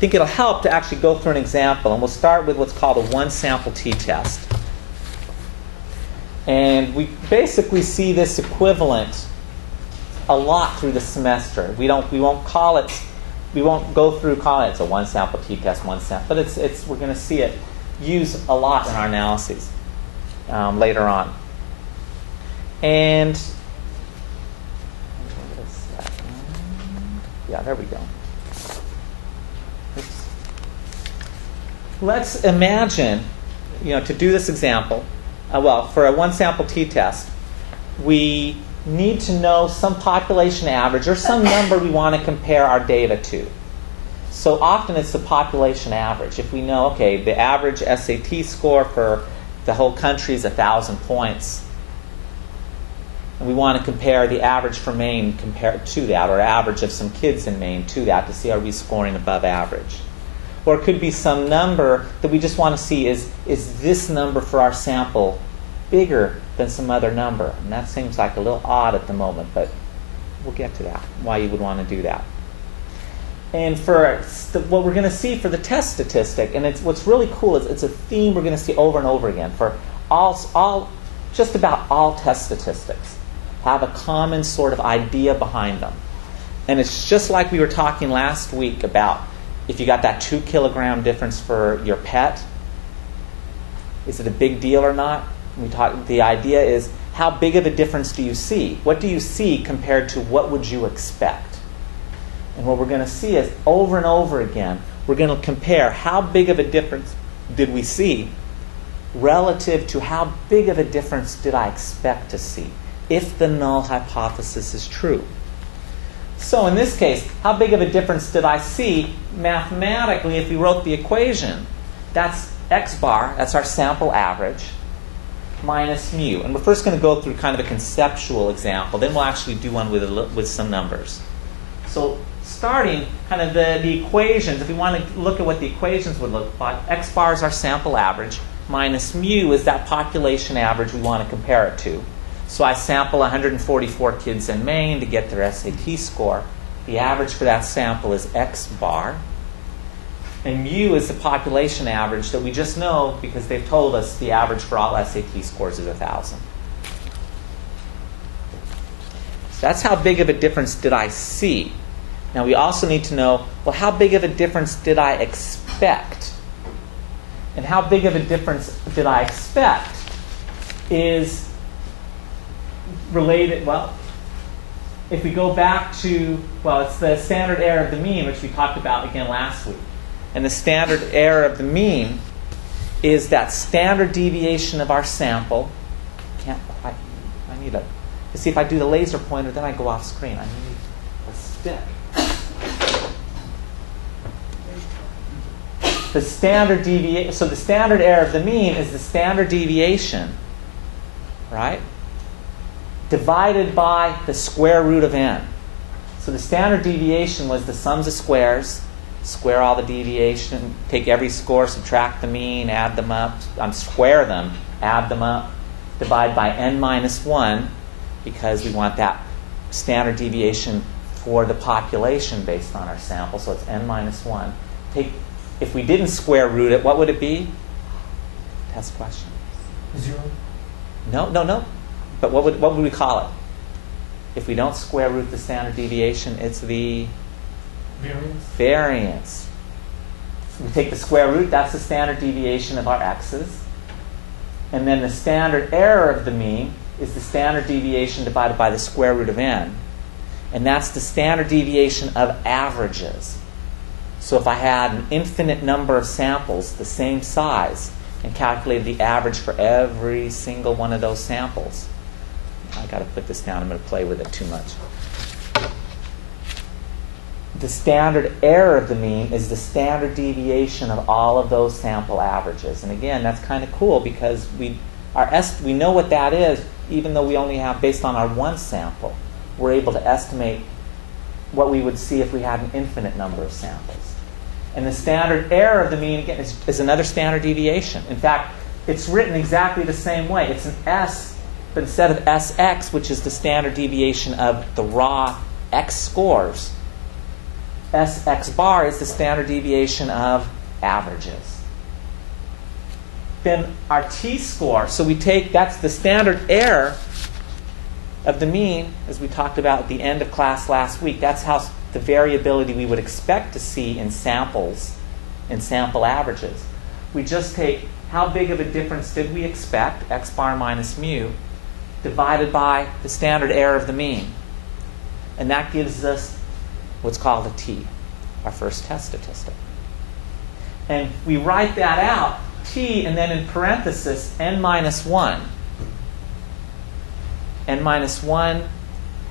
think it'll help to actually go through an example. And we'll start with what's called a one-sample t-test. And we basically see this equivalent a lot through the semester. We won't go through calling it it's a one-sample t-test, but we're going to see it used a lot in our analyses later on. And yeah, there we go. Let's imagine, to do this example, for a one-sample t-test, we need to know some population average or some number we want to compare our data to. So often it's the population average. If we know, okay, the average SAT score for the whole country is 1,000 points, and we want to compare the average for Maine compared to that, or average of some kids in Maine to that, to see are we scoring above average. Or it could be some number that we just want to see is this number for our sample bigger than some other number. And that seems like a little odd at the moment, but we'll get to that, why you would want to do that. And for what we're going to see for the test statistic, and what's really cool is it's a theme we're going to see over and over again for just about all test statistics have a common sort of idea behind them. And it's just like we were talking last week about if you got that 2 kilogram difference for your pet, is it a big deal or not? The idea is, how big of a difference do you see? What do you see compared to what would you expect? And what we're going to see is, over and over again, we're going to compare how big of a difference did we see relative to how big of a difference did I expect to see, if the null hypothesis is true. So in this case, how big of a difference did I see mathematically if we wrote the equation? That's x bar, that's our sample average, minus mu. And we're first going to go through kind of a conceptual example. Then we'll actually do one with some numbers. So starting kind of the equations, if we want to look at what the equations would look like, x bar is our sample average, minus mu is that population average we want to compare it to. So I sample 144 kids in Maine to get their SAT score. The average for that sample is x bar. And mu is the population average that we just know because they've told us the average for all SAT scores is 1,000. So that's how big of a difference did I see. Now we also need to know, well, how big of a difference did I expect? And how big of a difference did I expect is related, if we go back to, it's the standard error of the mean, which we talked about again last week. And the standard error of the mean is that standard deviation of our sample. I need to see if I do the laser pointer, then I go off screen. I need a stick. The standard deviation, so the standard error of the mean is the standard deviation, right, divided by the square root of n. So the standard deviation was the sums of squares, square all the deviation, take every score, subtract the mean, add them up, square them, add them up, divide by n minus 1, because we want that standard deviation for the population based on our sample, so it's n minus 1. If we didn't square root it, what would it be? Test question. 0? No. But what would we call it? If we don't square root the standard deviation, it's the variance. So we take the square root, that's the standard deviation of our x's. And then the standard error of the mean is the standard deviation divided by the square root of n. And that's the standard deviation of averages. So if I had an infinite number of samples the same size and calculated the average for every single one of those samples, I've got to put this down. I'm going to play with it too much. The standard error of the mean is the standard deviation of all of those sample averages. And again, that's kind of cool because we know what that is, even though we only have, based on our one sample, we're able to estimate what we would see if we had an infinite number of samples. And the standard error of the mean, again, is another standard deviation. In fact, it's written exactly the same way. It's an S, but instead of SX, which is the standard deviation of the raw X scores, Sx bar is the standard deviation of averages. Then our t-score, so we take, that's the standard error of the mean, as we talked about at the end of class last week. That's how the variability we would expect to see in samples, in sample averages. We just take how big of a difference did we expect, x bar minus mu, divided by the standard error of the mean. And that gives us what's called a t, our first test statistic. And we write that out, t, and then in parenthesis, n minus 1. N minus 1,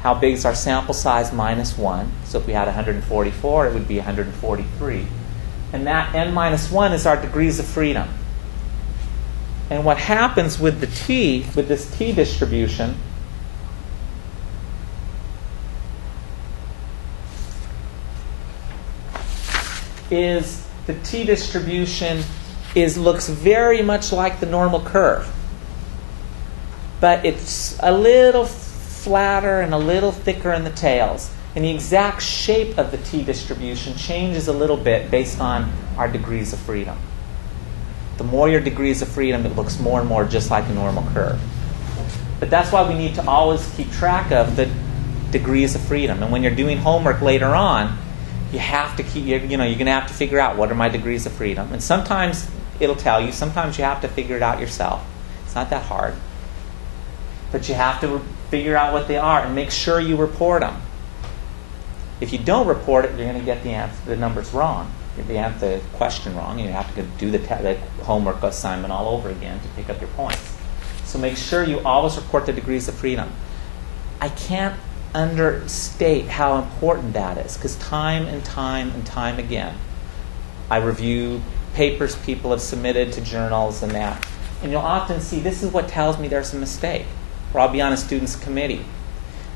how big is our sample size? Minus 1. So if we had 144, it would be 143. And that n minus 1 is our degrees of freedom. And what happens with the t, with this t distribution, is the t distribution looks very much like the normal curve. But it's a little flatter and a little thicker in the tails. And the exact shape of the t distribution changes a little bit based on our degrees of freedom. The more your degrees of freedom, it looks more and more just like a normal curve. But that's why we need to always keep track of the degrees of freedom. And when you're doing homework later on, you have to keep, you're going to have to figure out what are my degrees of freedom. And sometimes it'll tell you. Sometimes you have to figure it out yourself. It's not that hard. But you have to figure out what they are and make sure you report them. If you don't report it, you're going to get the numbers wrong. You have the question wrong, and you have to do the homework assignment all over again to pick up your points. So make sure you always report the degrees of freedom. I can't understate how important that is, because time and time and time again, I review papers people have submitted to journals and that, and you'll often see this is what tells me there's a mistake. Or I'll be on a student's committee,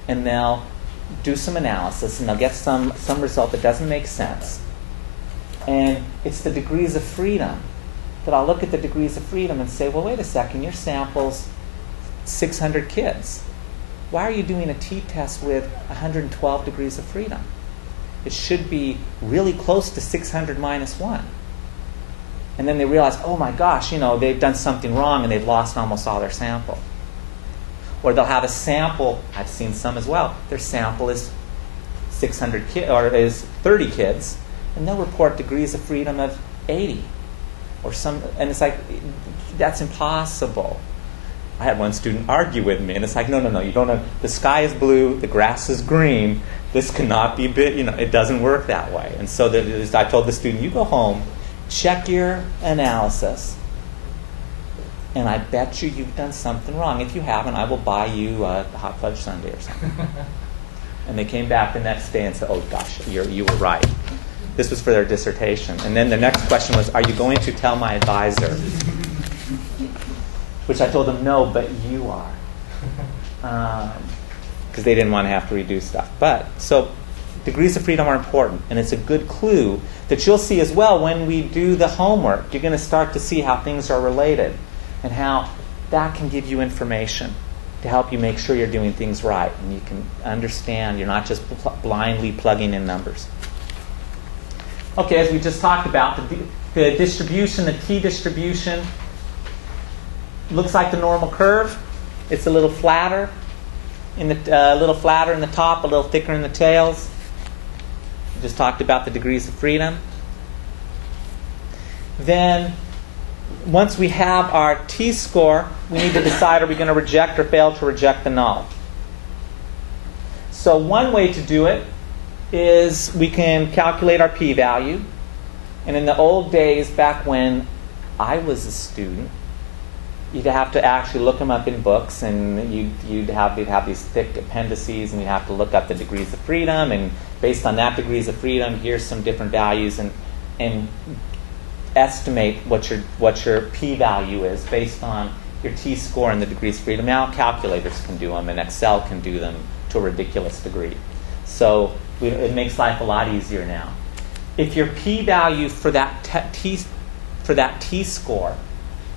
and they'll do some analysis, and they'll get some result that doesn't make sense. And it's the degrees of freedom that I'll look at the degrees of freedom and say, well, wait a second, your sample's 600 kids. Why are you doing a t-test with 112 degrees of freedom? It should be really close to 600 minus 1. And then they realize, oh my gosh, they've done something wrong and they've lost almost all their sample. Or they'll have a sample, I've seen some as well, their sample is 600 kids, or is 30 kids, and they'll report degrees of freedom of 80. And it's like, that's impossible. I had one student argue with me, and it's like, no, you don't know. The sky is blue, the grass is green. This cannot be it doesn't work that way. And so I told the student, you go home, check your analysis, and I bet you've done something wrong. If you haven't, I will buy you a hot fudge sundae or something. And they came back the next day and said, oh gosh, you were right. This was for their dissertation. And then the next question was, are you going to tell my advisor? Which I told them, no, but you are. Because they didn't want to have to redo stuff. So degrees of freedom are important. And it's a good clue that you'll see as well when we do the homework. You're going to start to see how things are related and how that can give you information to help you make sure you're doing things right. And you can understand you're not just blindly plugging in numbers. Okay, as we just talked about, the distribution, the t distribution, looks like the normal curve. It's a little flatter in the top, a little thicker in the tails. We just talked about the degrees of freedom. Then, once we have our t-score, we need to decide, are we going to reject or fail to reject the null? So one way to do it is we can calculate our p-value. And in the old days, back when I was a student, you'd have to actually look them up in books, and you'd have these thick appendices, and you'd have to look up the degrees of freedom, and based on that degrees of freedom, here's some different values, and estimate what your p-value is based on your t-score and the degrees of freedom. Now calculators can do them, and Excel can do them to a ridiculous degree. So it makes life a lot easier now. If your p-value for that t-score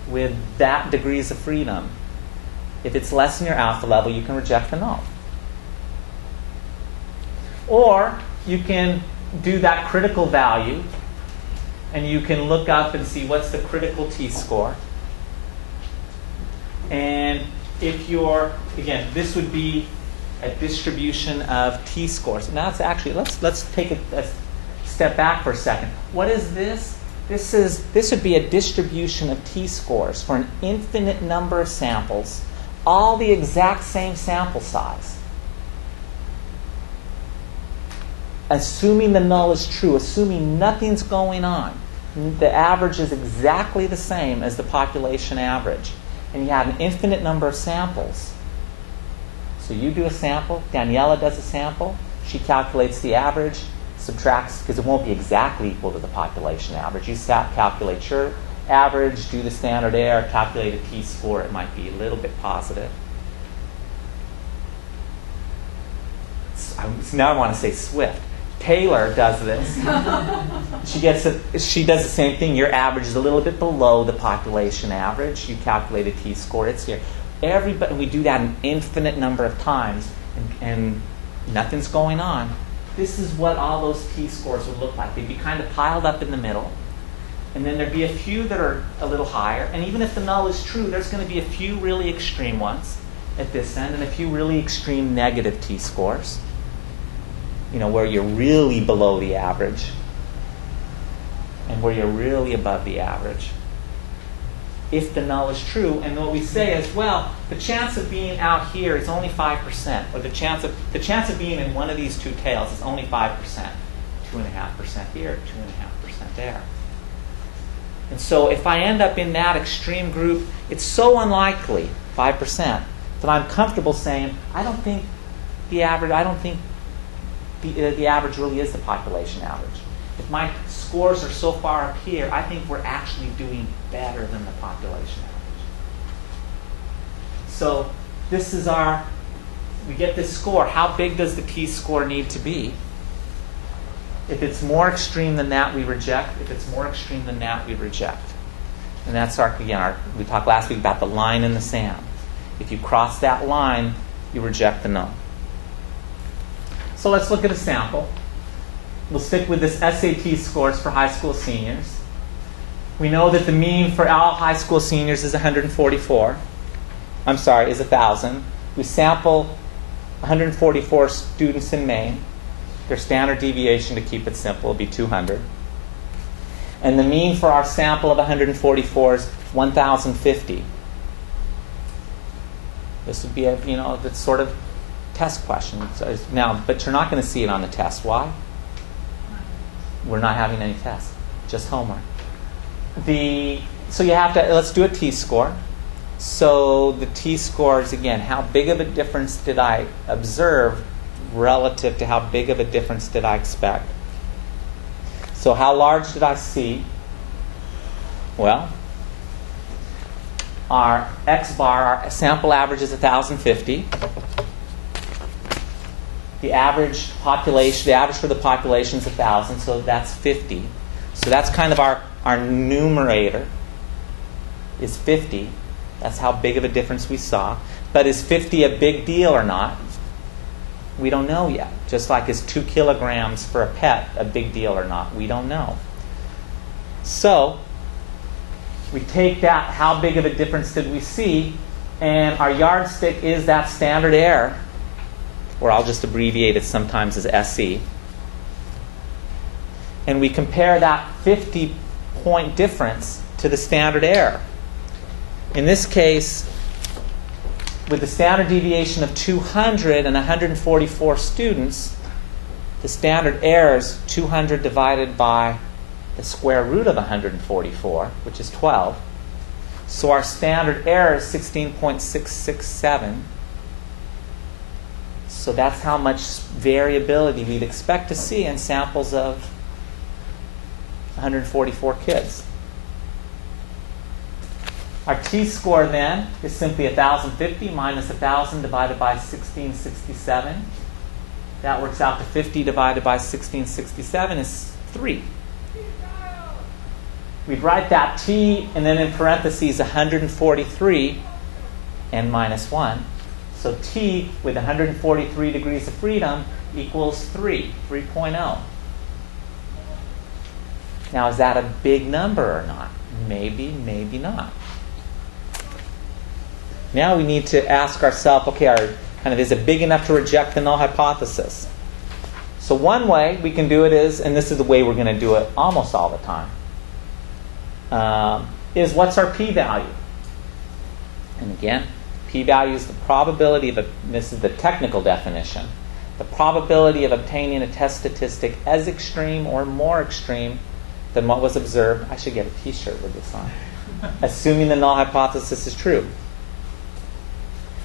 with that degrees of freedom, if it's less than your alpha level, you can reject the null. Or you can do that critical value, and you can look up and see what's the critical t-score. And if you're, again, this would be a distribution of t-scores. Now it's actually, let's take a step back for a second. What is this? This would be a distribution of t-scores for an infinite number of samples, all the exact same sample size. Assuming the null is true, assuming nothing's going on, the average is exactly the same as the population average. And you have an infinite number of samples. So you do a sample, Daniela does a sample, she calculates the average, subtracts, because it won't be exactly equal to the population average. You calculate your average, do the standard error, calculate a t-score, it might be a little bit positive. Now I want to say Swift. Taylor does this. She does the same thing. Your average is a little bit below the population average. You calculate a t-score, it's here. Everybody, we do that an infinite number of times, and nothing's going on. This is what all those t-scores would look like. They'd be kind of piled up in the middle, and then there'd be a few that are a little higher. And even if the null is true, there's going to be a few really extreme ones at this end, and a few really extreme negative t-scores. You know, where you're really below the average and where you're really above the average. If the null is true, and what we say is, well, the chance of being out here is only 5%, or the chance of being in one of these two tails is only 5%. 2.5% here, 2.5% there. And so if I end up in that extreme group, it's so unlikely, 5%, that I'm comfortable saying, I don't think the average really is the population average. If my scores are so far up here, I think we're actually doing better than the population average. So this is we get this score. How big does the t-score need to be? If it's more extreme than that, we reject. If it's more extreme than that, we reject. And that's we talked last week about the line in the sand. If you cross that line, you reject the null. So let's look at a sample. We'll stick with this SAT scores for high school seniors. We know that the mean for all high school seniors is 144. Is 1,000. We sample 144 students in Maine. Their standard deviation, to keep it simple, would be 200. And the mean for our sample of 144 is 1,050. This would be that's sort of test question. Now, but you're not going to see it on the test. Why? We're not having any tests, just homework. So you have to, let's do a t-score. So the t-score is, again, how big of a difference did I observe relative to how big of a difference did I expect? So how large did I see? Well, our x-bar, our sample average is 1,050. The average population, the average for the population is 1,000, so that's 50. So that's kind of our numerator is 50. That's how big of a difference we saw. But is 50 a big deal or not? We don't know yet. Just like is 2 kilograms for a pet a big deal or not? We don't know. So we take that, how big of a difference did we see, and our yardstick is that standard error, or I'll just abbreviate it sometimes as SE. And we compare that 50-point difference to the standard error. In this case, with the standard deviation of 200 and 144 students, the standard error is 200 divided by the square root of 144, which is 12. So our standard error is 16.667. So that's how much variability we'd expect to see in samples of 144 kids. Our t-score then is simply 1,050 minus 1,000 divided by 1667. That works out to 50 divided by 1667 is 3. We'd write that t and then in parentheses 143 n minus 1. So t with 143 degrees of freedom equals 3, 3.0. Now, is that a big number or not? Maybe, maybe not. Now we need to ask ourselves, okay, is it big enough to reject the null hypothesis? So one way we can do it is, and this is the way we're going to do it almost all the time, is what's our p-value? And again, p-value is the probability of, this is the technical definition, the probability of obtaining a test statistic as extreme or more extreme than what was observed. I should get a t-shirt with this on. Assuming the null hypothesis is true.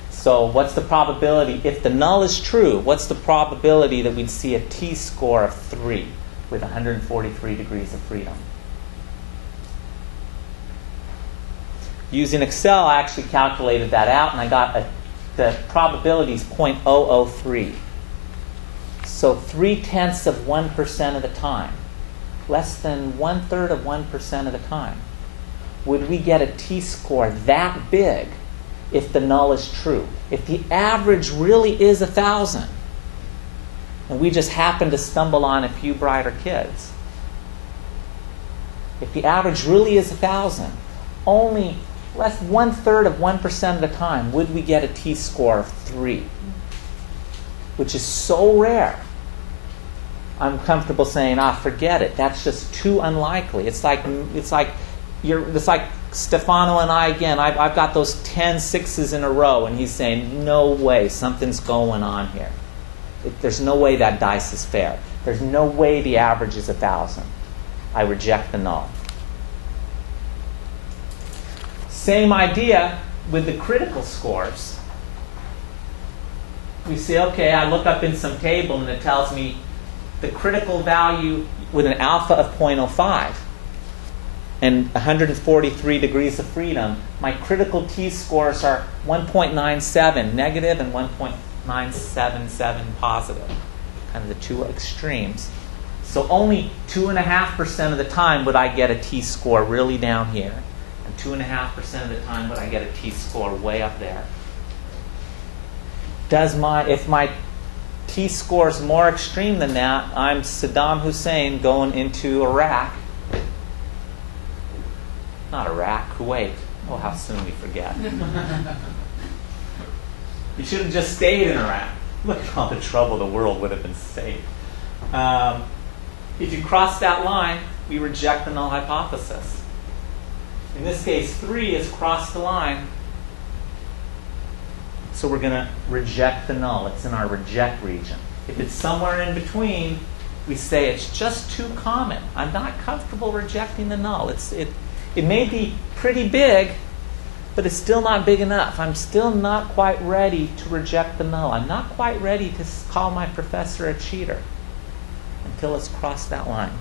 So what's the probability, if the null is true, what's the probability that we'd see a t-score of 3 with 143 degrees of freedom? Using Excel, I actually calculated that out, and I got the probability is 0.003. So 0.3% of the time, less than 1/3 of 1% of the time, would we get a t-score that big if the null is true? If the average really is 1,000, and we just happen to stumble on a few brighter kids, if the average really is 1,000, only less 1/3 of 1% of the time would we get a t-score of 3, which is so rare. I'm comfortable saying, forget it. That's just too unlikely. It's like Stefano and I again. I've got those 10 6s in a row, and he's saying, no way, something's going on here. There's no way that dice is fair. There's no way the average is 1,000. I reject the null. Same idea with the critical scores. We say, okay, I look up in some table and it tells me the critical value with an alpha of 0.05 and 143 degrees of freedom, my critical t-scores are 1.97 negative and 1.977 positive, kind of the two extremes. So only 2.5% of the time would I get a t-score really down here, and 2.5% of the time would I get a t-score way up there. If my t-score is more extreme than that, I'm Saddam Hussein going into Iraq. Not Iraq, Kuwait. Oh, how soon we forget. You should have just stayed in Iraq. Look at all the trouble the world would have been saved. If you cross that line, we reject the null hypothesis. In this case, 3 has crossed the line. So we're going to reject the null. It's in our reject region. If it's somewhere in between, we say it's just too common. I'm not comfortable rejecting the null. It may be pretty big, but it's still not big enough. I'm still not quite ready to reject the null. I'm not quite ready to call my professor a cheater until it's crossed that line.